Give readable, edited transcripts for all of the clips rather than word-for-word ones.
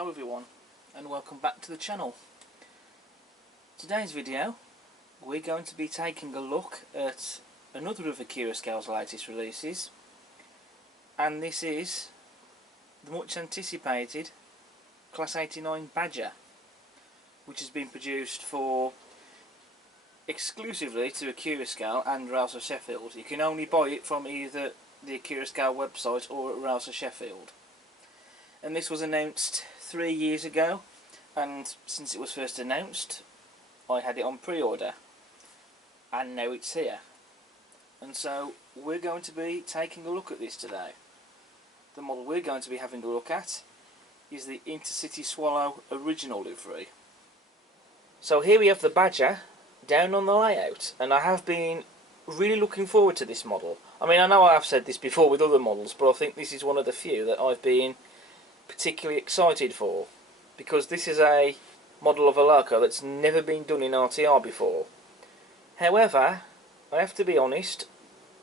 Hello everyone and welcome back to the channel. Today's video we're going to be taking a look at another of Accurascale's latest releases, and this is the much anticipated Class 89 Badger, which has been produced for exclusively to Accurascale and Rouse of Sheffield. You can only buy it from either the Accurascale website or at Rouse of Sheffield. And this was announced 3 years ago, and since it was first announced I had it on pre-order, and now it's here. And so we're going to be taking a look at this today. The model we're going to be having a look at is the Intercity Swallow original livery. So here we have the Badger down on the layout, and I have been really looking forward to this model. I mean, I know I have said this before with other models, but I think this is one of the few that I've been particularly excited for, because this is a model of a loco that's never been done in RTR before. However, I have to be honest,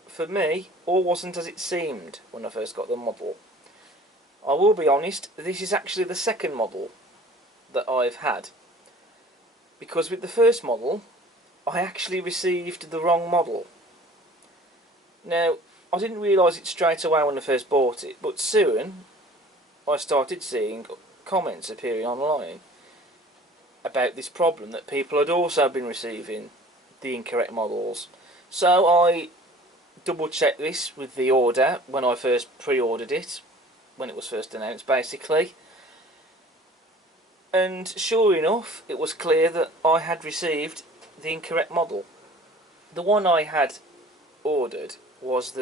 for me all wasn't as it seemed when I first got the model. I will be honest, this is actually the second model that I've had, because with the first model I actually received the wrong model. Now, I didn't realise it straight away when I first bought it, but soon I started seeing comments appearing online about this problem, that people had also been receiving the incorrect models. So I double checked this with the order when I first pre-ordered it, when it was first announced basically, and sure enough it was clear that I had received the incorrect model. The one I had ordered was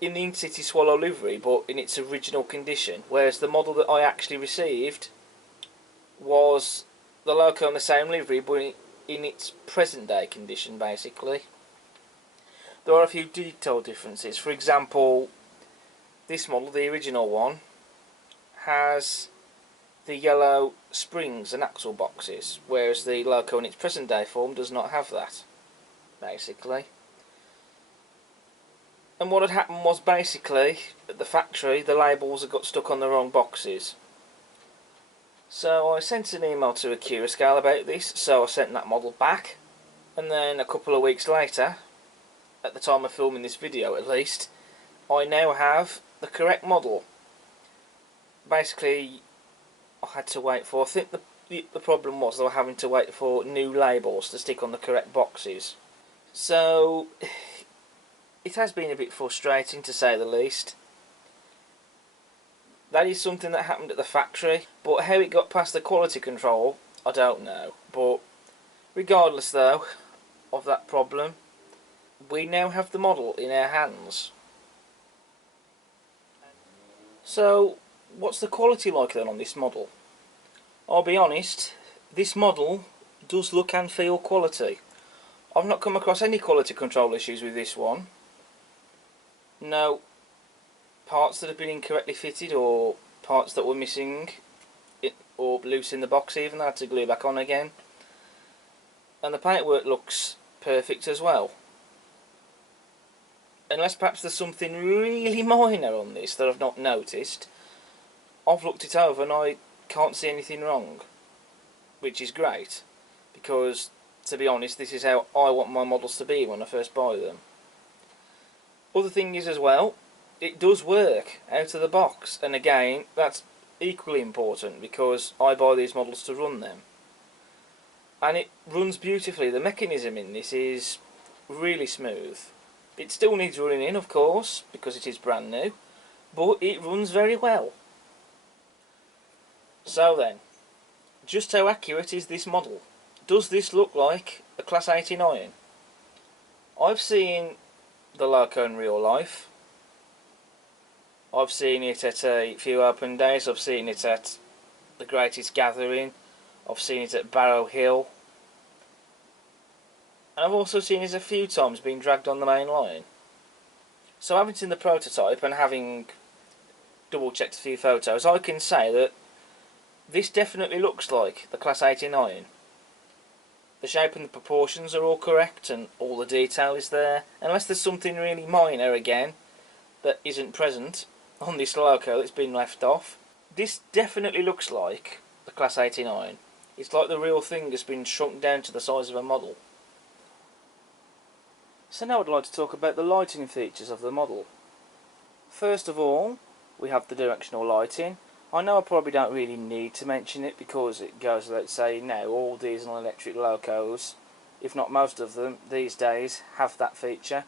in the Intercity Swallow livery, but in its original condition, whereas the model that I actually received was the loco in the same livery but in its present day condition basically. There are a few detail differences. For example, this model, the original one, has the yellow springs and axle boxes, whereas the loco in its present day form does not have that basically. And what had happened was basically, at the factory, the labels had got stuck on the wrong boxes. So I sent an email to Accurascale about this, so I sent that model back, and then a couple of weeks later, at the time of filming this video at least, I now have the correct model. Basically, I had to wait for, I think the problem was they were having to wait for new labels to stick on the correct boxes. So it has been a bit frustrating, to say the least. That is something that happened at the factory, but how it got past the quality control, I don't know. But regardless though of that problem, we now have the model in our hands. So what's the quality like then on this model? I'll be honest, this model does look and feel quality. I've not come across any quality control issues with this one. No parts that have been incorrectly fitted, or parts that were missing or loose in the box even, I had to glue back on again. And the paintwork looks perfect as well. Unless perhaps there's something really minor on this that I've not noticed. I've looked it over and I can't see anything wrong, which is great, because to be honest, this is how I want my models to be when I first buy them. Other thing is as well, it does work out of the box, and again that's equally important because I buy these models to run them, and it runs beautifully. The mechanism in this is really smooth. It still needs running in, of course, because it is brand new, but it runs very well. So then, just how accurate is this model? Does this look like a Class 89? I've seen the loco in real life. I've seen it at a few open days. I've seen it at the Greatest Gathering. I've seen it at Barrow Hill. And I've also seen it a few times being dragged on the main line. So having seen the prototype and having double checked a few photos, I can say that this definitely looks like the Class 89. The shape and the proportions are all correct and all the detail is there, unless there's something really minor again that isn't present on this loco that's been left off. This definitely looks like the Class 89. It's like the real thing has been shrunk down to the size of a model. So now I'd like to talk about the lighting features of the model. First of all, we have the directional lighting. I know I probably don't really need to mention it because it goes without saying now, all diesel and electric locos, if not most of them these days, have that feature.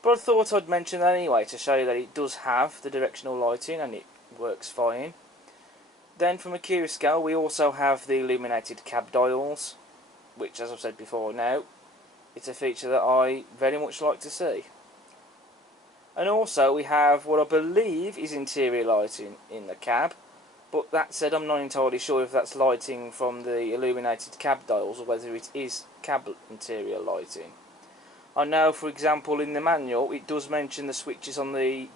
But I thought I'd mention that anyway to show you that it does have the directional lighting and it works fine. Then from Accurascale we also have the illuminated cab dials, which, as I've said before now, it's a feature that I very much like to see. And also we have what I believe is interior lighting in the cab, but that said I'm not entirely sure if that's lighting from the illuminated cab dials or whether it is cab interior lighting. I know, for example, in the manual it does mention the switches on the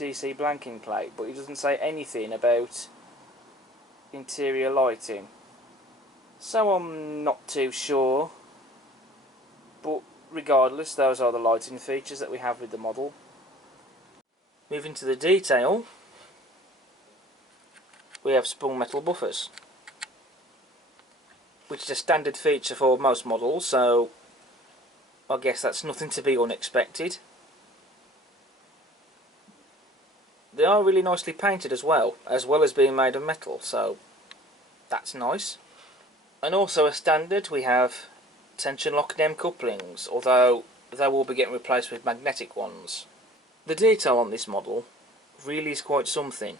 DC blanking plate, but it doesn't say anything about interior lighting, so I'm not too sure. But regardless, those are the lighting features that we have with the model. Moving to the detail, we have spun metal buffers, which is a standard feature for most models, so I guess that's nothing to be unexpected. They are really nicely painted as well as being made of metal, so that's nice. And also a standard, we have tension lock NEM couplings, although they will be getting replaced with magnetic ones. The detail on this model really is quite something.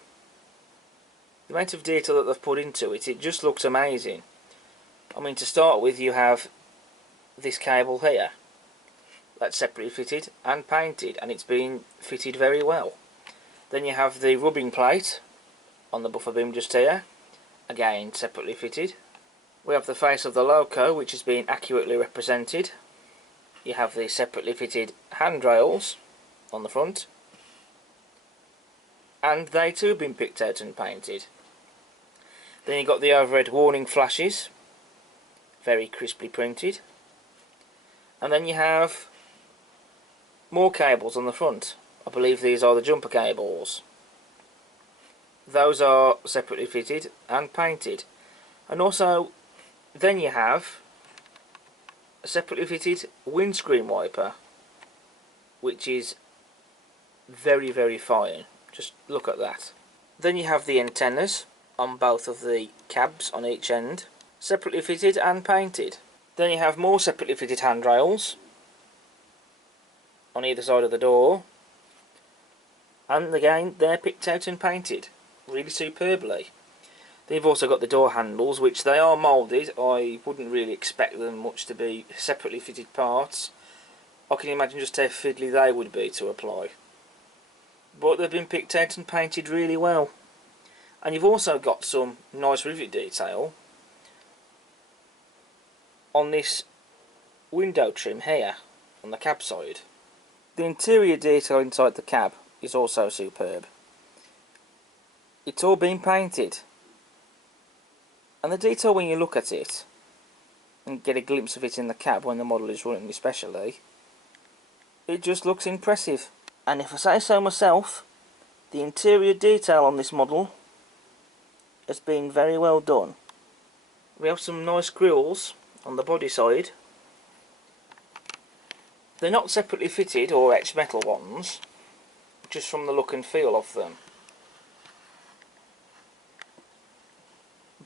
The amount of detail that they've put into it, it just looks amazing. I mean, to start with, you have this cable here that's separately fitted and painted, and it's been fitted very well. Then you have the rubbing plate on the buffer beam just here, again separately fitted. We have the face of the loco, which is being accurately represented. You have the separately fitted handrails on the front, and they too have been picked out and painted. Then you've got the overhead warning flashes, very crisply printed. And then you have more cables on the front. I believe these are the jumper cables. Those are separately fitted and painted. And also, then you have a separately fitted windscreen wiper, which is very, very fine. Just look at that. Then you have the antennas on both of the cabs on each end, separately fitted and painted. Then you have more separately fitted handrails on either side of the door, and again they're picked out and painted really superbly. They've also got the door handles, which they are moulded. I wouldn't really expect them much to be separately fitted parts. I can imagine just how fiddly they would be to apply. But they've been picked out and painted really well. And you've also got some nice rivet detail on this window trim here on the cab side. The interior detail inside the cab is also superb. It's all been painted, and the detail when you look at it and get a glimpse of it in the cab when the model is running especially, it just looks impressive. And if I say so myself, the interior detail on this model has been very well done. We have some nice grills on the body side. They're not separately fitted or etched metal ones, just from the look and feel of them.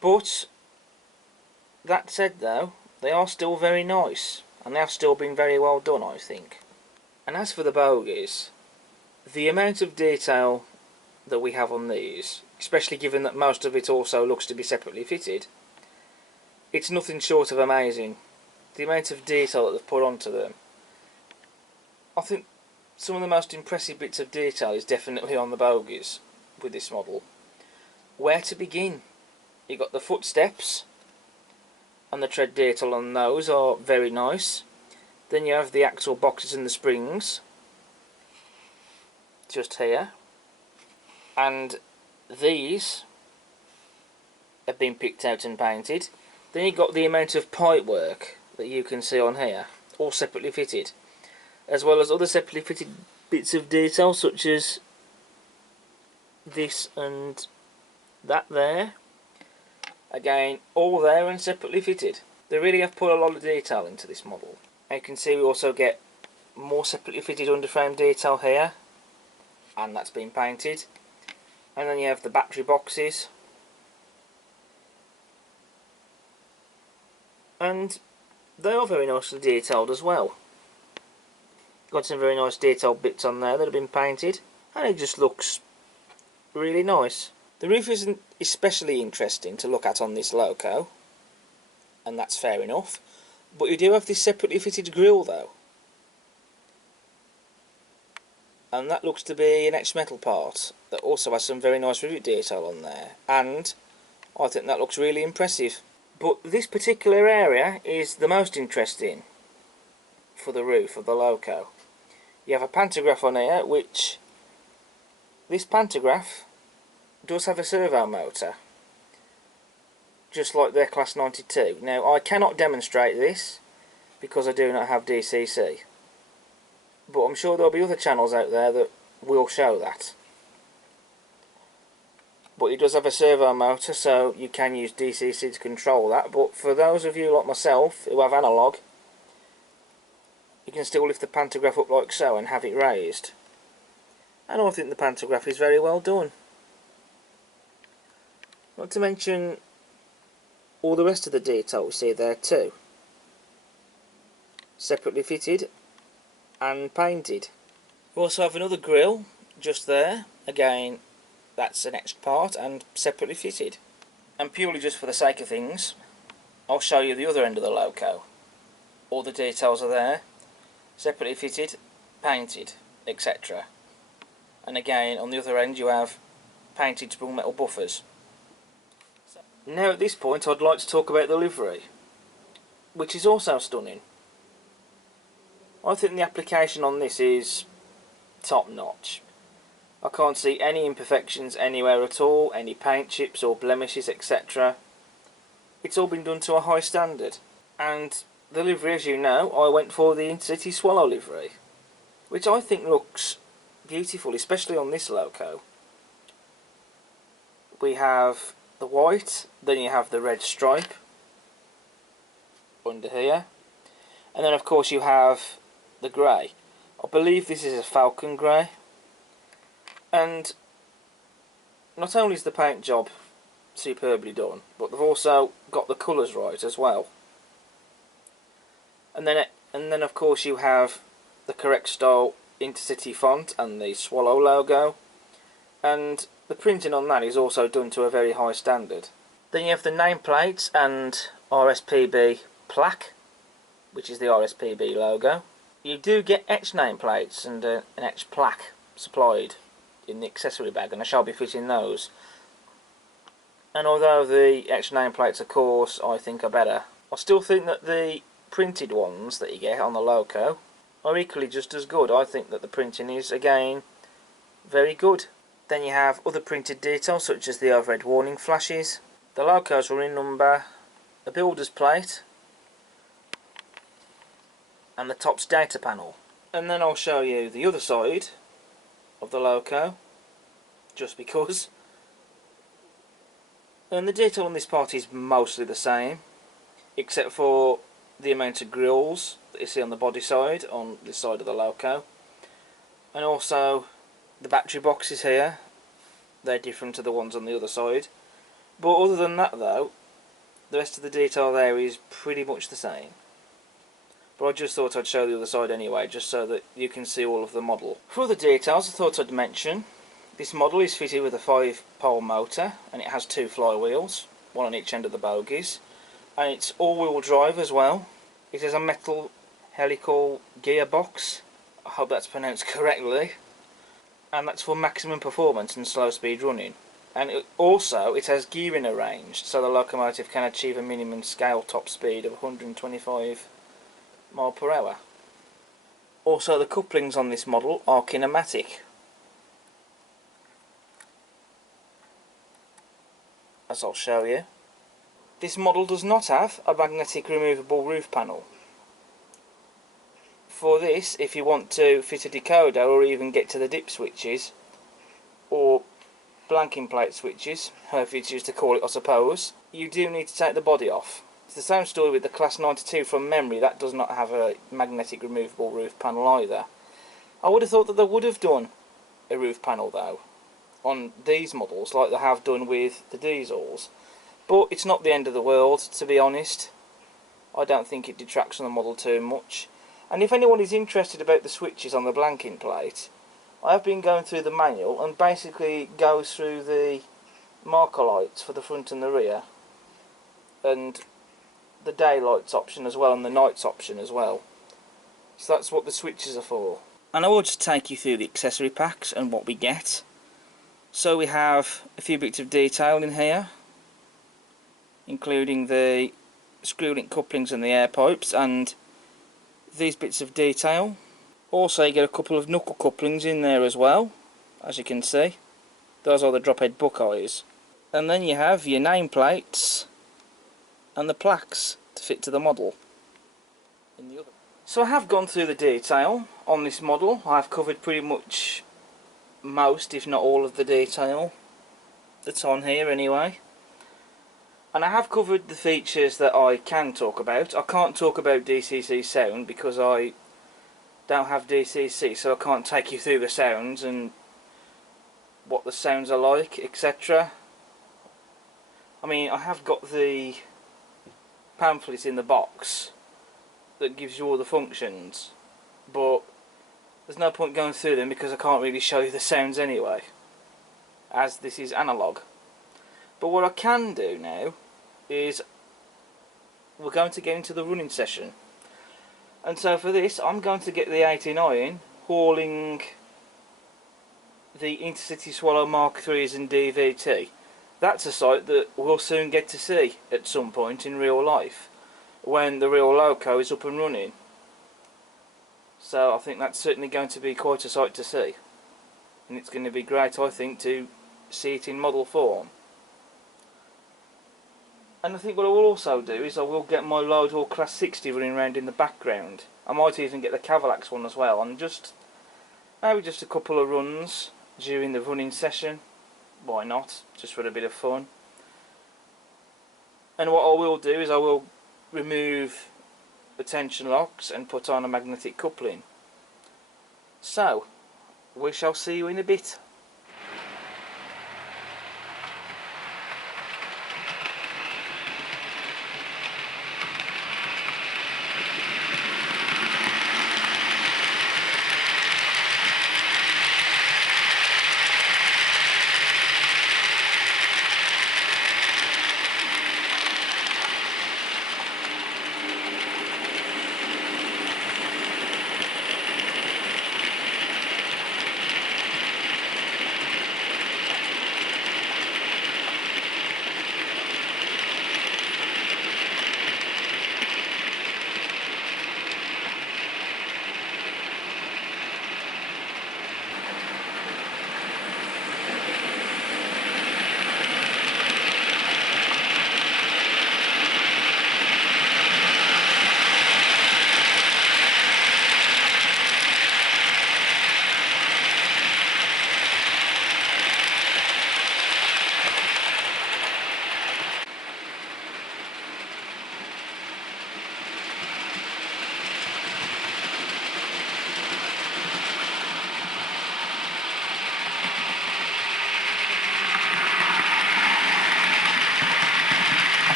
But that said though, they are still very nice, and they have still been very well done, I think. And as for the bogies, the amount of detail that we have on these, especially given that most of it also looks to be separately fitted, it's nothing short of amazing. The amount of detail that they've put onto them. I think some of the most impressive bits of detail is definitely on the bogies with this model. Where to begin? You've got the footsteps, and the tread detail on those are very nice. Then you have the axle boxes and the springs, just here. And these have been picked out and painted. Then you've got the amount of pipe work that you can see on here, all separately fitted, as well as other separately fitted bits of detail such as this and That there, again, all there and separately fitted. They really have put a lot of detail into this model. And you can see we also get more separately fitted underframe detail here, and that's been painted. And then you have the battery boxes, and they are very nicely detailed as well. Got some very nice detailed bits on there that have been painted, and it just looks really nice. The roof isn't especially interesting to look at on this loco, and that's fair enough, but you do have this separately fitted grille though, and that looks to be an etched metal part that also has some very nice rivet detail on there, and I think that looks really impressive. But this particular area is the most interesting for the roof of the loco. You have a pantograph on here, which this pantograph does have a servo motor, just like their Class 92. Now, I cannot demonstrate this because I do not have DCC, but I'm sure there'll be other channels out there that will show that. But it does have a servo motor, so you can use DCC to control that. But for those of you like myself who have analog, you can still lift the pantograph up like so and have it raised. And I think the pantograph is very well done. Not to mention all the rest of the detail we see there too. Separately fitted and painted. We also have another grille just there. Again, that's an etched part and separately fitted. And purely just for the sake of things, I'll show you the other end of the loco. All the details are there, separately fitted, painted, etc. And again, on the other end you have painted sprung metal buffers. Now at this point I'd like to talk about the livery, which is also stunning. I think the application on this is top notch. I can't see any imperfections anywhere at all, any paint chips or blemishes, etc. It's all been done to a high standard. And the livery, as you know, I went for the Intercity Swallow livery, which I think looks beautiful, especially on this loco. We have the white, then you have the red stripe under here, and then of course you have the grey. I believe this is a falcon grey. And not only is the paint job superbly done, but they've also got the colours right as well. And then of course you have the correct style Intercity font and the swallow logo, and the printing on that is also done to a very high standard. Then you have the nameplates and RSPB plaque, which is the RSPB logo. You do get etched nameplates and an etched plaque supplied in the accessory bag, and I shall be fitting those. And although the etched nameplates of course I think are better, I still think that the printed ones that you get on the loco are equally just as good. I think that the printing is again very good. Then you have other printed details such as the overhead warning flashes, the loco's running number, a builder's plate, and the top's data panel. And then I'll show you the other side of the loco, just because. And the detail on this part is mostly the same, except for the amount of grills that you see on the body side, on this side of the loco. And also the battery boxes here, they're different to the ones on the other side. But other than that though, the rest of the detail there is pretty much the same. But I just thought I'd show the other side anyway, just so that you can see all of the model. For other details I thought I'd mention, this model is fitted with a 5-pole motor, and it has 2 flywheels, one on each end of the bogies, and it's all-wheel drive as well. It has a metal helical gearbox, I hope that's pronounced correctly, and that's for maximum performance and slow speed running. And it has gearing arranged, so the locomotive can achieve a minimum scale top speed of 125 mph. Also, the couplings on this model are kinematic, as I'll show you. This model does not have a magnetic removable roof panel. For this, if you want to fit a decoder or even get to the dip switches, or blanking plate switches, however you choose to call it I suppose, you do need to take the body off. It's the same story with the Class 92 from memory. That does not have a magnetic removable roof panel either. I would have thought that they would have done a roof panel though on these models like they have done with the diesels, but it's not the end of the world, to be honest. I don't think it detracts from the model too much. And if anyone is interested about the switches on the blanking plate, I have been going through the manual, and basically goes through the marker lights for the front and the rear, and the daylights option as well, and the nights option as well. So that's what the switches are for. And I will just take you through the accessory packs and what we get. So we have a few bits of detail in here, including the screw link couplings and the air pipes and these bits of detail. Also you get a couple of knuckle couplings in there as well, as you can see. Those are the drop head buckeyes. And then you have your nameplates and the plaques to fit to the model. So I have gone through the detail on this model. I've covered pretty much most, if not all, of the detail that's on here anyway. And I have covered the features that I can talk about. I can't talk about DCC sound because I don't have DCC, so I can't take you through the sounds and what the sounds are like, etc. I mean, I have got the pamphlet in the box that gives you all the functions, but there's no point going through them because I can't really show you the sounds anyway, as this is analog. But what I can do now is we're going to get into the running session, and so for this I'm going to get the 89 hauling the Intercity Swallow Mark IIIs and DVT. That's a sight that we'll soon get to see at some point in real life when the real loco is up and running. So I think that's certainly going to be quite a sight to see, and it's going to be great, I think, to see it in model form. And I think what I will also do is I will get my Loadhaul Class 60 running around in the background. I might even get the Cavalax one as well, and maybe just a couple of runs during the running session. Why not? Just for a bit of fun. And what I will do is I will remove the tension locks and put on a magnetic coupling. So, we shall see you in a bit.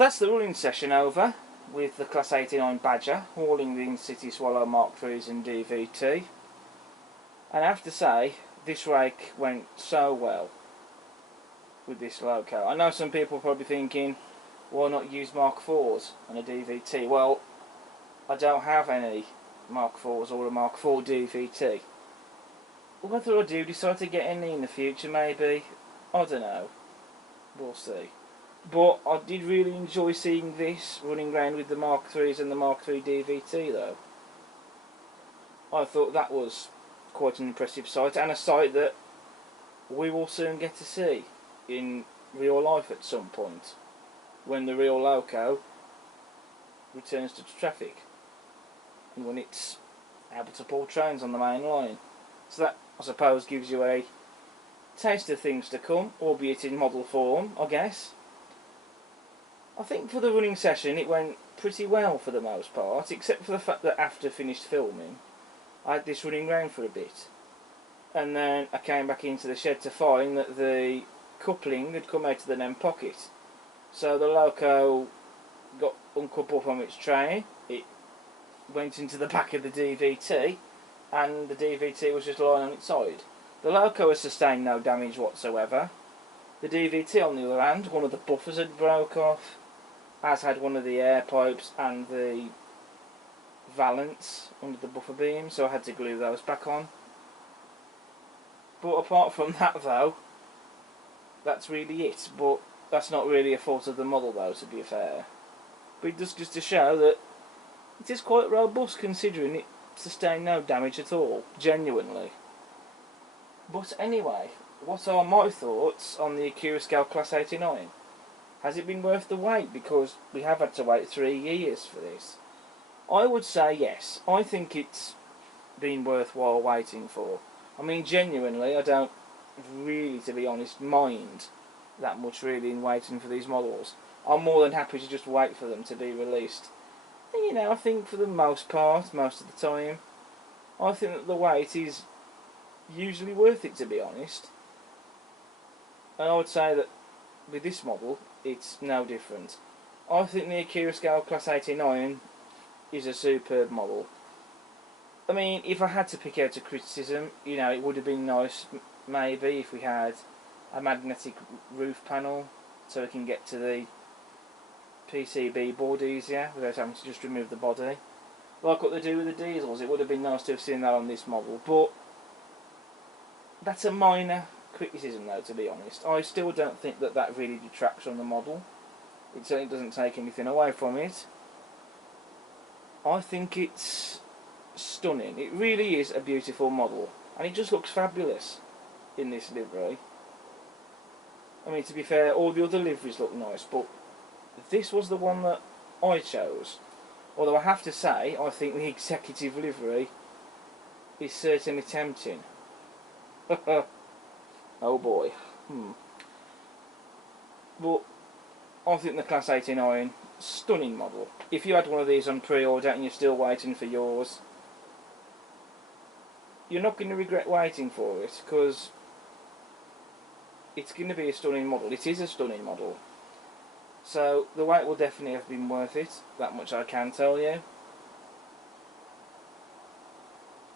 So that's the running session over with the Class 89 Badger, hauling the Intercity Swallow Mark IIIs and DVT. And I have to say, this rake went so well with this loco. I know some people are probably thinking, why not use Mark IVs on a DVT? Well, I don't have any Mark IVs or a Mark IV DVT. Whether I do decide to get any in the future, maybe, I don't know. We'll see. But I did really enjoy seeing this running around with the Mark IIIs and the Mark III DVT though. I thought that was quite an impressive sight, and a sight that we will soon get to see in real life at some point, when the real loco returns to traffic and when it's able to pull trains on the main line. So that, I suppose, gives you a taste of things to come, albeit in model form, I guess. I think for the running session it went pretty well for the most part, except for the fact that after finished filming I had this running round for a bit, and then I came back into the shed to find that the coupling had come out of the NEM pocket. So the loco got uncoupled from its train, it went into the back of the DVT, and the DVT was just lying on its side. The loco has sustained no damage whatsoever. The DVT, on the other hand, one of the buffers had broke off, as had one of the air pipes and the valance under the buffer beam, so I had to glue those back on. But apart from that though, that's really it. But that's not really a fault of the model though, to be fair. But it does just to show that it is quite robust considering it sustained no damage at all, genuinely. But anyway, what are my thoughts on the Accurascale Class 89? Has it been worth the wait? Because we have had to wait 3 years for this. I would say yes. I think it's been worthwhile waiting for. I mean, genuinely, I don't really, to be honest, mind that much really in waiting for these models. I'm more than happy to just wait for them to be released. And, you know, I think for the most part, most of the time, I think that the wait is usually worth it, to be honest. And I would say that with this model, it's no different. I think the Accurascale Class 89 is a superb model. I mean, if I had to pick out a criticism, you know, it would have been nice maybe if we had a magnetic roof panel so we can get to the PCB board easier without having to just remove the body. Like what they do with the diesels, it would have been nice to have seen that on this model, but that's a minor criticism though, to be honest. I still don't think that that really detracts from the model. It certainly doesn't take anything away from it. I think it's stunning. It really is a beautiful model, and it just looks fabulous in this livery. I mean, to be fair, all the other liveries look nice, but this was the one that I chose. Although I have to say, I think the executive livery is certainly tempting. Oh boy. But I think the Class 89, stunning model. If you had one of these on pre-order and you're still waiting for yours, you're not going to regret waiting for it, because it's going to be a stunning model. It is a stunning model. So the wait will definitely have been worth it, that much I can tell you.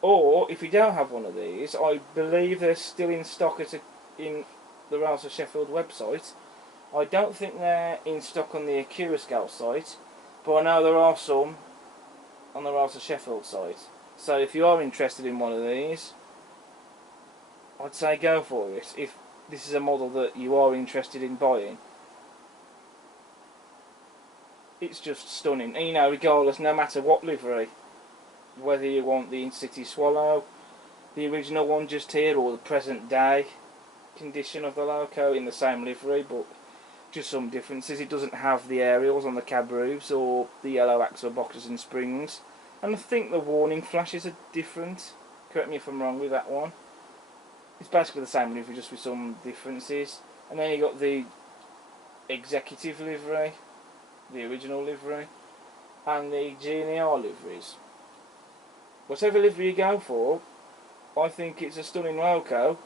Or, if you don't have one of these, I believe they're still in stock in the Rails of Sheffield website. I don't think they're in stock on the Accurascale site, but I know there are some on the Rails of Sheffield site. So if you are interested in one of these, I'd say go for it, if this is a model that you are interested in buying. It's just stunning, and you know, regardless, no matter what livery, whether you want the Intercity Swallow, the original one just here, or the present day condition of the loco in the same livery, but just some differences. It doesn't have the aerials on the cab roofs or the yellow axle boxes and springs, and I think the warning flashes are different. Correct me if I'm wrong with that one. It's basically the same livery, just with some differences. And then you got the executive livery, the original livery, and the G&R liveries. Whatever livery you go for, I think it's a stunning loco,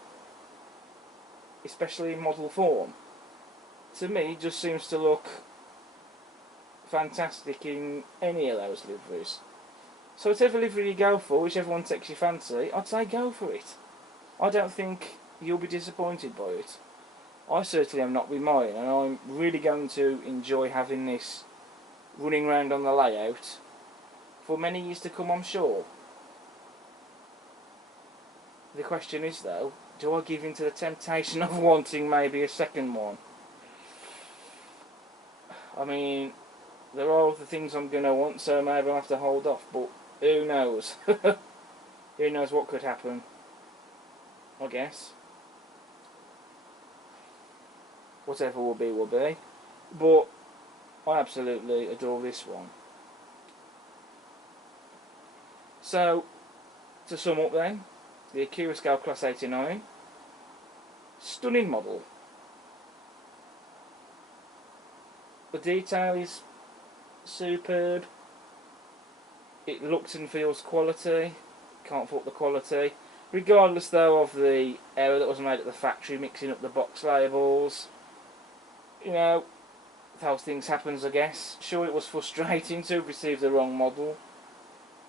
especially in model form. To me, it just seems to look fantastic in any of those liveries. So whatever livery you go for, whichever one takes your fancy, I'd say go for it. I don't think you'll be disappointed by it. I certainly am not with mine, and I'm really going to enjoy having this running around on the layout for many years to come, I'm sure. The question is though, do I give in to the temptation of wanting maybe a second one? I mean, there are other things I'm going to want, so maybe I'll have to hold off, but who knows? Who knows what could happen, I guess. Whatever will be, will be. But I absolutely adore this one. So, to sum up then, the Accurascale Class 89, stunning model. The detail is superb. It looks and feels quality. Can't fault the quality. Regardless though of the error that was made at the factory mixing up the box labels. You know, those things happens, I guess. Sure, it was frustrating to receive the wrong model,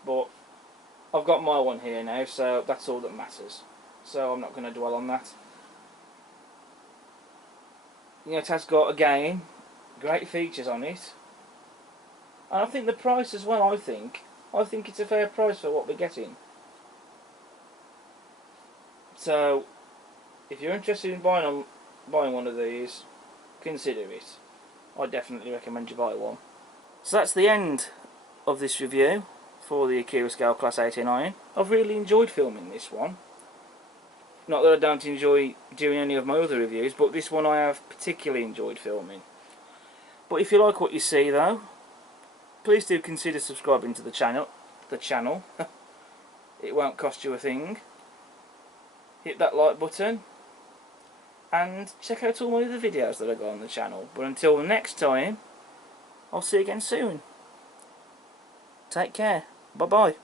but I've got my one here now, so that's all that matters. So I'm not going to dwell on that. You know, it has got, again, great features on it. And I think the price as well, I think it's a fair price for what we're getting. So, if you're interested in buying one of these, consider it. I definitely recommend you buy one. So that's the end of this review for the Accurascale Class 89. I've really enjoyed filming this one. Not that I don't enjoy doing any of my other reviews, but this one I have particularly enjoyed filming. But if you like what you see though, please do consider subscribing to the channel. It won't cost you a thing. Hit that like button and check out all my other videos that I got on the channel. But until the next time, I'll see you again soon. Take care. Bye bye.